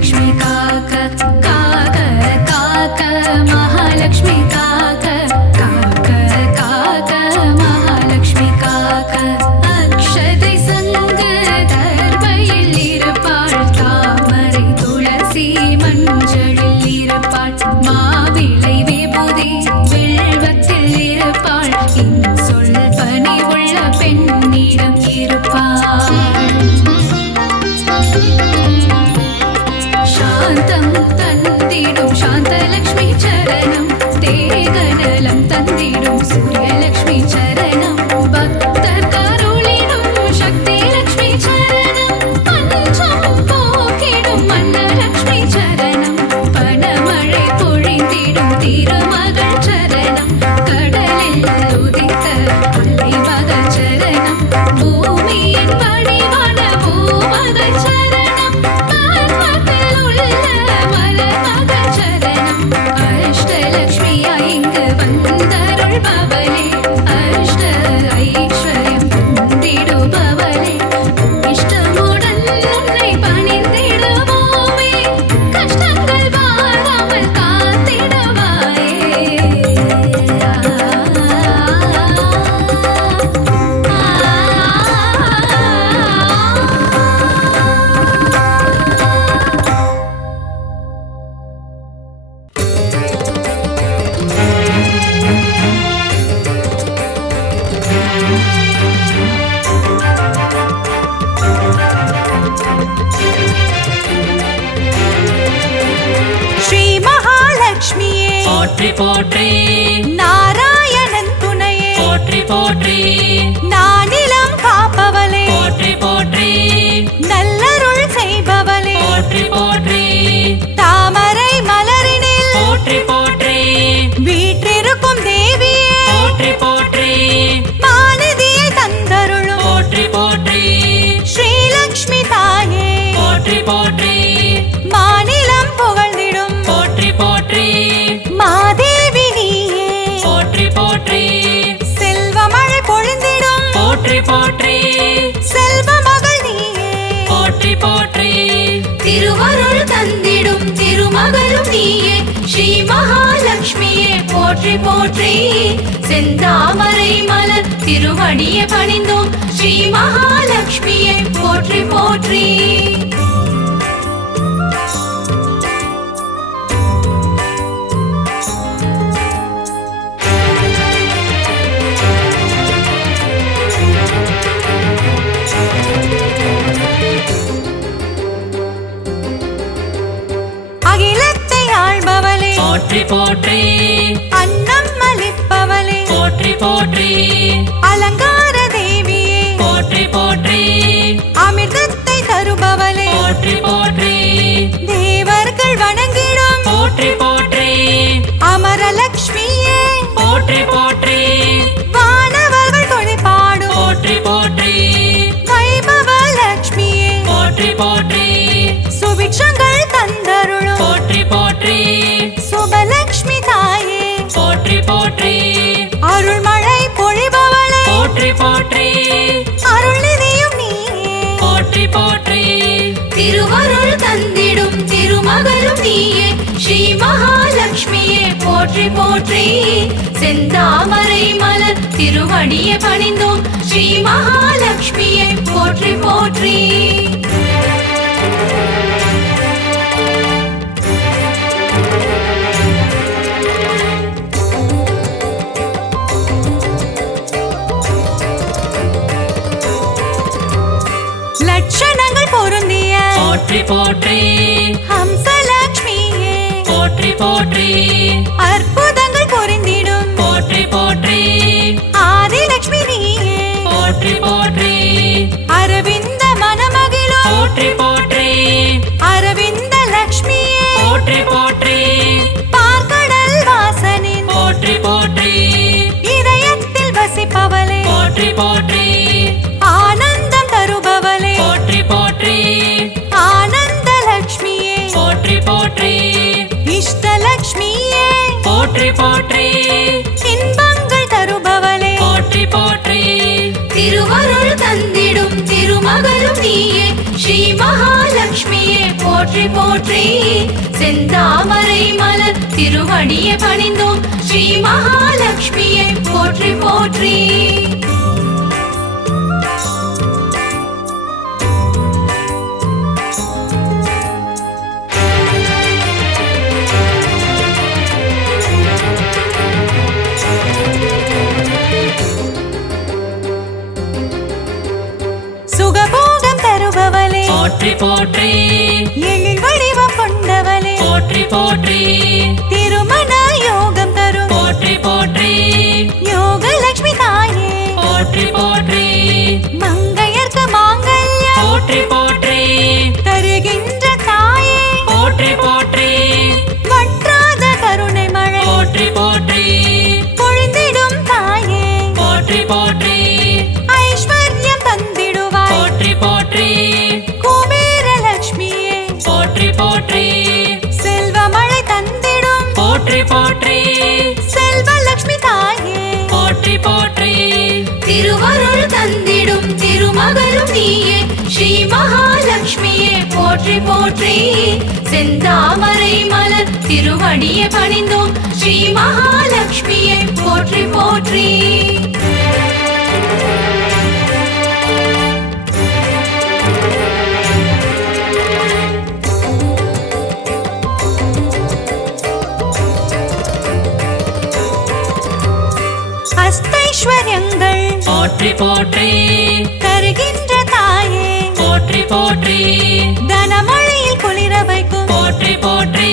லக்ஷ்மி காக்க காக்க காக்க மகாலட்சுமி காக்க காக்க காக்க மகாலட்சுமி காக்க அக்ஷதை சங்க தர்பையில் இருப்பாள் தாமரை துளசி மஞ்சளில் இருப்பாள் மாவிளை விபூதி வெல்வத்தில் இருப்பாள் இன்சொல் பணிவுள்ள பெண்ணிடம் இருப்பாள் சாந்தம் தந்திடும் சாந்தலக்ஷ்மி சரணம் தேகநலம் தந்திடும் சூரியலக்ஷ்மி சரணம் பக்தர் கருளிடும் சக்தி லக்ஷ்மி சரணம் பஞ்சம் போக்கிடும் மன்னலக்ஷ்மி சரணம் பணமழை பொழிந்திடும் திருமகள் சரணம் கடலில் உதித்த அலைமகள் சரணம் பூமியின் வடிவான பூமகள் சரணம் பத்மத்தில் உள்ள மலர்மகள் சரணம் அஷ்டலக்ஷ்மியா இங்கு வந்தருள்பவளே அஷ்ட ஐஸ்வர்யம் தந்திடுபவளே இஷ்டமுடன் உன்னை பணிந்திடுவோமே கஷ்டங்கள் வாழாமல் காத்திடுவாயே ஸ்ரீ மகாலட்சுமியே போற்றி போற்றி நாராயணன் துணையே போற்றி போற்றி நானிலம் காப்பவளே போற்றி போற்றி நல்லருள் செய்பவளே போற்றி போற்றி தாமரை மலரினில் போற்றி போற்றி வீற்றிருக்கும் தேவியே போற்றி போற்றி மாநிதியை தந்தருளும் போற்றி போற்றி ஸ்ரீலக்ஷ்மி தாயே போற்றி போற்றி மாநிலம் புகழ்ந்திடும் போற்றி போற்றி மாதேவி நீயே போற்றி போற்றி செல்வமழை பொழிந்திடும் போற்றி போற்றி செல்வ மகள் நீயே போற்றி போற்றி திருவருள் தந்திடும் திருமகளும் நீயே ஸ்ரீ மகாலட்சுமியே போற்றி போற்றி செந்தாமரை மலர் திருவடியை பணிந்தோம் ஸ்ரீ மகாலட்சுமியே போற்றி போற்றி அகிலத்தை ஆள்பவளே போற்றி போற்றி அன்னம் அளிப்பவளே போற்றி போற்றி அலங்கார தேவியே போற்றி போற்றி அமிர்தத்தை தருபவளே போற்றி போற்றி தேவர்கள் வணங்கிடும் போற்றி போற்றி அமரலக்ஷ்மியே போற்றி போற்றி வானவர்கள் தொழிப்பாடும் போற்றி போற்றி வைபவ லக்ஷ்மியே போற்றி போற்றி சுபிக்ஷங்கள் தந்தருளும் போற்றி போற்றி சுபலக்ஷ்மி தாயே போற்றி போற்றி அருள்மழை பொழிபவளே போற்றி போற்றி அருள்நிதியும் நீயே போற்றி போற்றி திருவருள் தந்திடும் திருமகளும் நீயே ஸ்ரீ மகாலட்சுமியே போற்றி போற்றி செந்தாமரை மலர் திருவடியை பணிந்தோம் ஸ்ரீ மகாலட்சுமியே போற்றி போற்றி லட்சணங்கள் பொருந்திய போற்றி போற்றி ஹம்சலக்ஷ்மியே போற்றி போற்றி அற்புதங்கள் பொருந்திடும் போற்றி போற்றி ஆதிலக்ஷ்மி நீயே போற்றி போற்றி அரவிந்த மனமகிழும் போற்றி போற்றி அரவிந்த லக்ஷ்மியே போற்றி போற்றி பார்க்கடல் வாசனின் போற்றி போற்றி இதயத்தில் வசிப்பவளே போற்றி போற்றி ஆனந்தம் தருபவளே போற்றி போற்றி ஆனந்த லக்ஷ்மியே போற்றி போற்றி இஷ்டலக்ஷ்மியே போற்றி போற்றி இன்பங்கள் தருபவளே போற்றி போற்றி திருவருள் தந்திடும் திருமகளும் நீயே ஸ்ரீ மகாலட்சுமியே போற்றி போற்றி செந்தாமரை மலர் திருவடியை பணிந்தோம் ஸ்ரீ மகாலட்சுமியை போற்றி போற்றி சுகபோகம் தருபவளே போற்றி போற்றி எழில் வடிவம் கொண்டவளே போற்றி போற்றி திருமண யோகம் தரும் போற்றி போற்றி யோகலட்சுமி தாயே போற்றி போற்றி மங்கையர்க்கு மாங்கல்யம் போற்றி போற்றி தருகின்ற தாயே போற்றி போற்றி வற்றாத கருணை மழை போற்றி போற்றி பொழிந்திடும் தாயே போற்றி போற்றி ஐஸ்வர்யம் தந்திடுவாய் போற்றி போற்றி குபேரலட்சுமியே போற்றி போற்றி செல்வமழை தந்திடும் போற்றி போற்றி செல்வலட்சுமி தாயே போற்றி போற்றி திருவருள் தந்திடும் திருமகளும் நீயே ஸ்ரீ மகாலட்சுமியே போற்றி போற்றி செந்தாமரை மலர் திருவடியை பணிந்தோம் ஸ்ரீ மகாலட்சுமியை போற்றி போற்றி அஷ்டைஸ்வர்யங்கள் போற்றி போற்றி தருகின்ற தாயே போற்றி போற்றி தனமழையில் குளிர வைக்கும் போற்றி போற்றி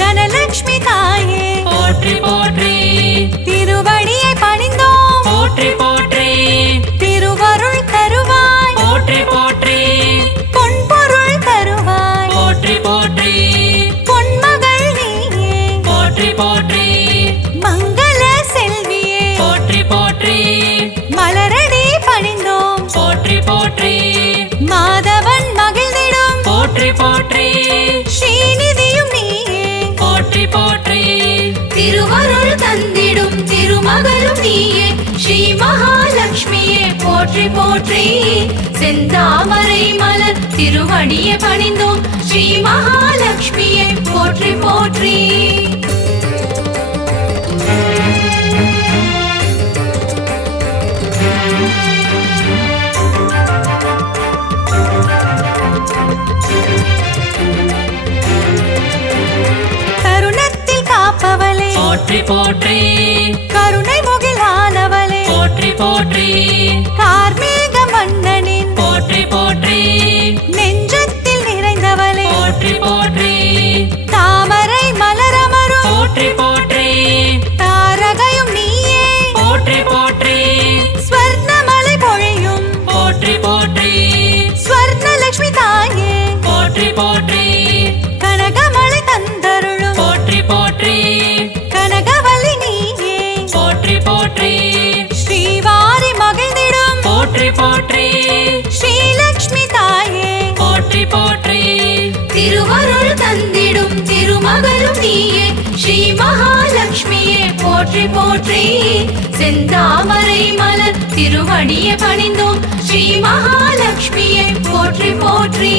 தனலட்சுமி தாயே போற்றி போற்றி திருவடியை பணிந்தோம் போற்றி போற்றி திருவருள் தருவாய் போற்றி போற்றி பொன்பொருள் தருவாய் போற்றி போற்றி பொன்மகள் நீயே போற்றி போற்றி மங்கள செல்வியே போற்றி போற்றி மலரடி பணிந்தோம் போற்றி போற்றி மாதவன் மகிழ்ந்திடும் போற்றி போற்றி ஸ்ரீநிதியும் நீயே போற்றி போற்றி திருவருள் தந்திடும் திருமகளும் நீயே ஸ்ரீ மகாலட்சுமியே போற்றி போற்றி செந்தாமரை மலர் திருவடியை பணிந்தோம் ஸ்ரீ மகாலட்சுமியை போற்றி போற்றி கருணத்தில் காப்பவளே போற்றி போற்றி கருணை முகிலானவளே போற்றி போற்றி கார்மேக மன்னனின் போற்றி போற்றி நெஞ்சத்தில் நிறைந்தவளே போற்றி போற்றி தாமரை மலரமரும் போற்றி போற்றி தாரகையும் நீயே போற்றி போற்றி ஸ்வர்ணமலை பொழியும் போற்றி போற்றி ஸ்வர்ணலட்சுமி தாயே போற்றி போற்றி கனகமலை தந்தருளும் போற்றி போற்றி கனகவல்லி நீயே போற்றி போற்றி ஸ்ரீவாரி மகிழ்ந்திடும் போற்றி போற்றி ஸ்ரீலக்ஷ்மி தாயே போற்றி போற்றி திருவருள் தந்திடும் திருமகளும் நீயே ஸ்ரீ மகாலட்சுமியே போற்றி போற்றி செந்தாமரை மலர் திருவடியை பணிந்தோம் ஸ்ரீ மகாலட்சுமியை போற்றி போற்றி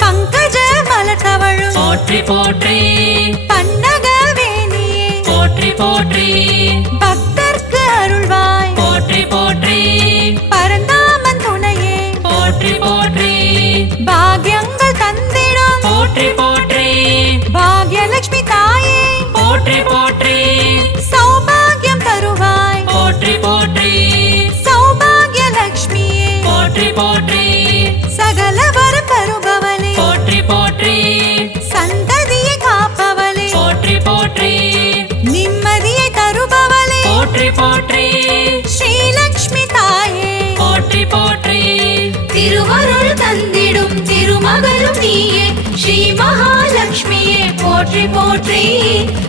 பங்கஜ மலர் தவழும் போற்றி போற்றி பன்னகவேணியே போற்றி போற்றி பக்தர்க்கு அருள்வாய் போற்றி போற்றி பரந்தாமன் துணையே போற்றி போற்றி பாக்யங்கள் தந்திடும் போற்றி போற்றி பாக்யலட்சுமி தாயே போற்றி போற்றி சௌபாகியம் தருவாய் போற்றி போற்றி சௌபாகியலட்சுமியே போற்றி போற்றி சகல வரம் தருபவளே போற்றி போற்றி சந்ததியை காப்பவளே போற்றி போற்றி நிம்மதியை தருபவளே போற்றி போற்றி ஸ்ரீலக்ஷ்மி தாயே போற்றி போற்றி திருவருள் தந்திடும் திருமகளும் நீயே ஸ்ரீ மகாலட்சுமியே போற்றி போற்றி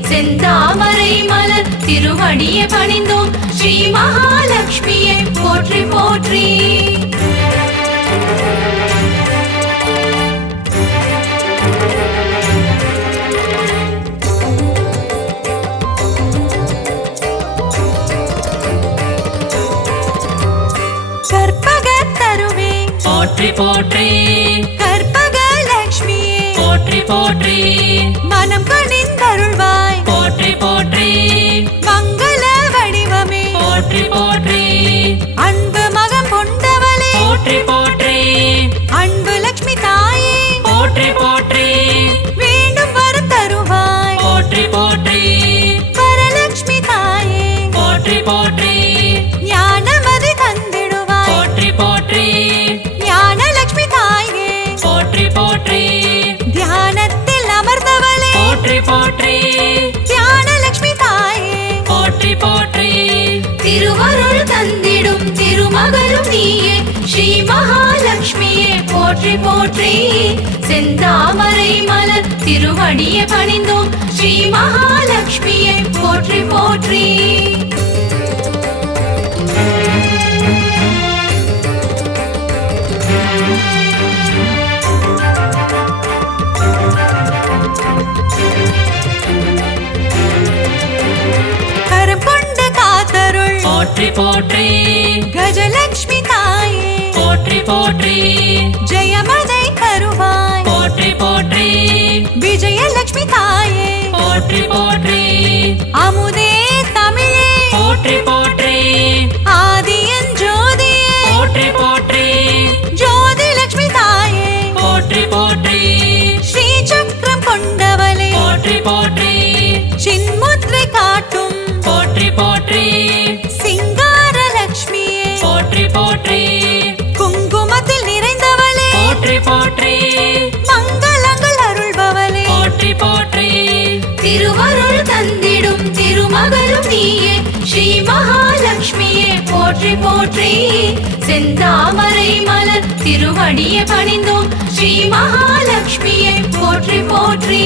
செந்தாமரை மலர் திருவடியை பணிந்தோம் ஸ்ரீ மகாலட்சுமியை போற்றி போற்றி போற்றி போற்றி கற்பகலட்சுமியே போற்றி போற்றி மனம் கனிந்தருள்வாய் போற்றி போற்றி மங்கள வடிவமே போற்றி போற்றி அன்பு மகம் கொண்டவளே போற்றி போற்றி அன்பு லட்சுமி தாயே போற்றி போற்றி வேண்டும் வரம் தருவாய் போற்றி போற்றி வரலட்சுமி தாயே போற்றி போற்றி ஞானமதி தந்திடுவாய் போற்றி போற்றி ஞான லட்சுமி தாயே போற்றி போற்றி தியானத்தில் அமர்ந்தவளே போற்றி போற்றி ஞான லட்சுமி தாயே போற்றி போற்றி திருவருள் தந்திடும் திருமகளும் நீயே ஸ்ரீ மகாலட்சுமியே போற்றி போற்றி செந்தாமரை மலர் திருவடியை பணிந்தோம் ஸ்ரீ மகாலட்சுமியே போற்றி போற்றி கரம் கொண்டு காத்தருள் போற்றி போற்றி கஜலட்சுமி தாயே போற்றி போற்றி ஜெயமதை தருவாய் போற்றி போற்றி விஜயலட்சுமி தாயே போற்றி போற்றி அமுதே தமிழே போற்றி போற்றி ஆதியன் ஜோதியே போற்றி போற்றி ஜோதி லட்சுமி தாயே போற்றி போற்றி ஸ்ரீ சக்கரம் கொண்டவளே போற்றி போற்றி சின்முத்ரை காட்டும் போற்றி போற்றி சிங்கார லட்சுமியே போற்றி போற்றி குங்குமத்தில் நிறைந்தவளே போற்றி போற்றி மங்களங்கள் அருள்பவளே போற்றி போற்றி திருவருள் தந்திடும் திருமகளும் நீயே ஸ்ரீ மகாலட்சுமியே போற்றி போற்றி செந்தாமரை மலர் திருவடியை பணிந்தோம் ஸ்ரீ மகாலட்சுமியே போற்றி போற்றி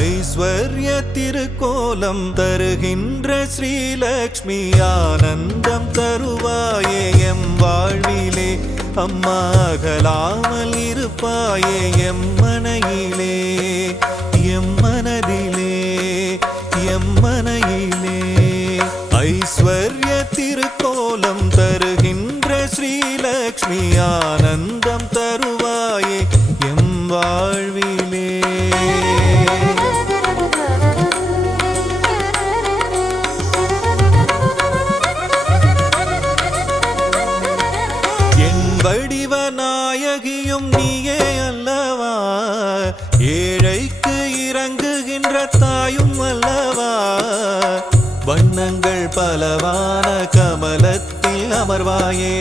ஐஸ்வர்ய திருக்கோலம் தருகின்ற ஸ்ரீலக்ஷ்மி ஆனந்தம் தருவாயே எம் வாழ்விலே அம்மா அகலாமல் இருப்பாயே எம் மனையிலே எம் மனதிலே எம் மனையிலே ஐஸ்வர்ய திருக்கோலம் தருகின்ற ஸ்ரீலக்ஷ்மி ஆனந்தம் தருவாயே எம் வாழ்விலே வடிவ நாயகியும் நீயே அல்லவா ஏழைக்கு இறங்குகின்ற தாயும் அல்லவா வண்ணங்கள் பலவான கமலத்தில் அமர்வாயே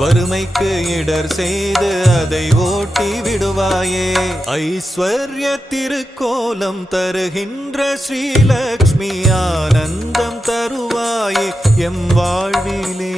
வறுமைக்கு இடர் செய்து அதை ஓட்டி விடுவாயே ஐஸ்வர்ய திருக்கோலம் தருகின்ற ஸ்ரீலக்ஷ்மி ஆனந்தம் தருவாயே எம் வாழ்விலே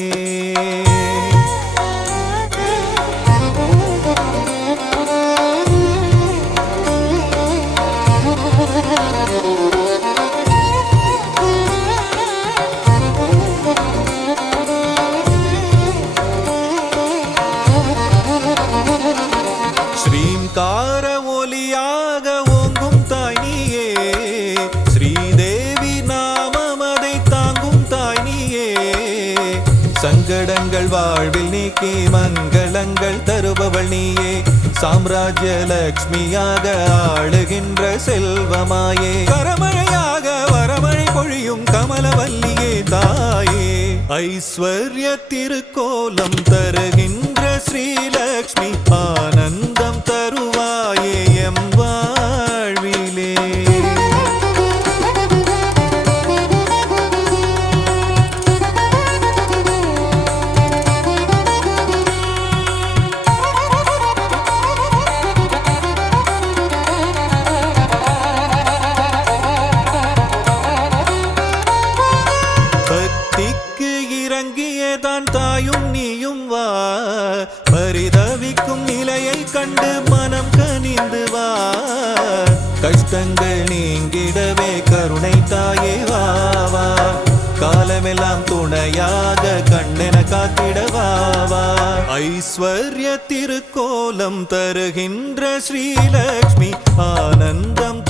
ஸ்ரீங்கார ஒலியாக ஓங்கும் தாய் நீயே ஸ்ரீதேவி நாமம் அதை தாங்கும் தாய் நீயே சங்கடங்கள் வாழ்வில் நீக்கி மங்களங்கள் தருபவள் நீயே சாம்ராஜ்ய லக்ஷ்மியாக ஆளுகின்ற செல்வமாயே கரமழையாக வரமழை பொழியும் கமலவல்லியே தாயே ஐஸ்வர்ய திருக்கோலம் தருகின்ற ஸ்ரீலக்ஷ்மி ஆனந்தம் தருவாயே எம் வாழ்விலே பக்திக்கு இறங்கியதான் தாயும் நீயும் வா பரிதவிக்கும் நிலையை கண்டு மனம் கனிந்து வா கஷ்டங்கள் நீங்கிடவே கருணை தாயே வாவா காலமெல்லாம் துணையாக கண்ணென காத்திடவாவா ஐஸ்வர்ய திருக்கோலம் தருகின்ற ஸ்ரீலக்ஷ்மி ஆனந்தம்